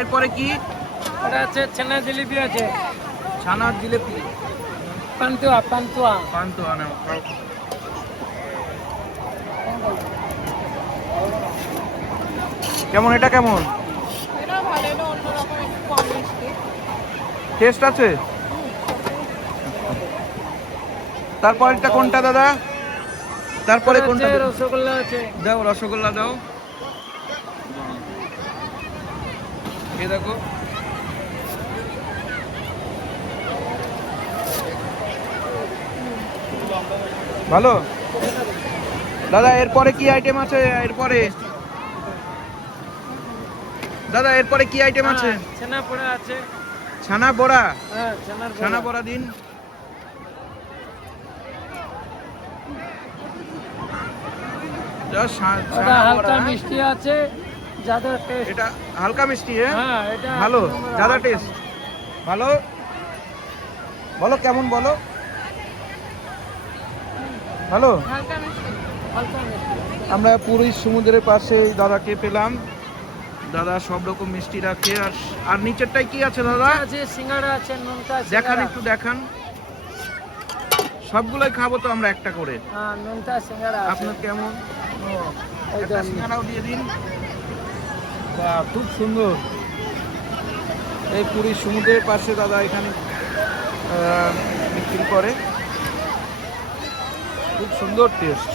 এরপরে কি? এটা আছে ছানা জিলিপি আছে। ছানার জিলেপি, পান্তুয়া পান্তুয়া। পান্তুয়া নাও খাও। কেমন, এটা কেমন? এটা ভালো, এটা অন্যরকম, একটু কম মিষ্টি। টেস্ট আছে? তারপরেরটা কোনটা দাদা? তারপরে এটা কোনটা আছে দেব? রসগোল্লা আছে। দাও রসগোল্লা দাও। এ দেখো, ভালো দাদা। এরপরে কি আইটেম আছে? এরপরে দাদা এরপরে কি আইটেম আছে? হ্যাঁ, ছানা পোড়া আছে। ছানা বড়া। হ্যাঁ, ছানা বড়া দিন। এটা হালকা মিষ্টি আছে, যাদের টেস্ট। এটা হালকা মিষ্টি, হ্যাঁ, এটা ভালো, এক নম্বর যাদা হালকা টেস্ট মিষ্টি। ভালো। বলো কেমন, বলো ভালো। হালকা মিষ্টি। হালকা মিষ্টি। আমরা পুরী সমুদ্রের পাশে এই দাদাকে পেলাম। দাদা সব রকম মিষ্টি রাখে। আর নিচেরটাই কি আছে দাদা? আছে সিঙ্গাড়া আছে, নোনতা দেখান, সিঙ্গাড়া। একটু দেখান। সবগুলোই খাবো তো আমরা একটা করে। হ্যাঁ, নোনতা সিঙ্গাড়া আছে। আপনার কেমন? এই একটা দেন। সিঙ্গাড়াও দিয়ে দিন। বাহ, খুব সুন্দর। এই পুরী সমুদ্রের পাশে দাদা এখানে বিক্রি করে। খুব সুন্দর টেস্ট।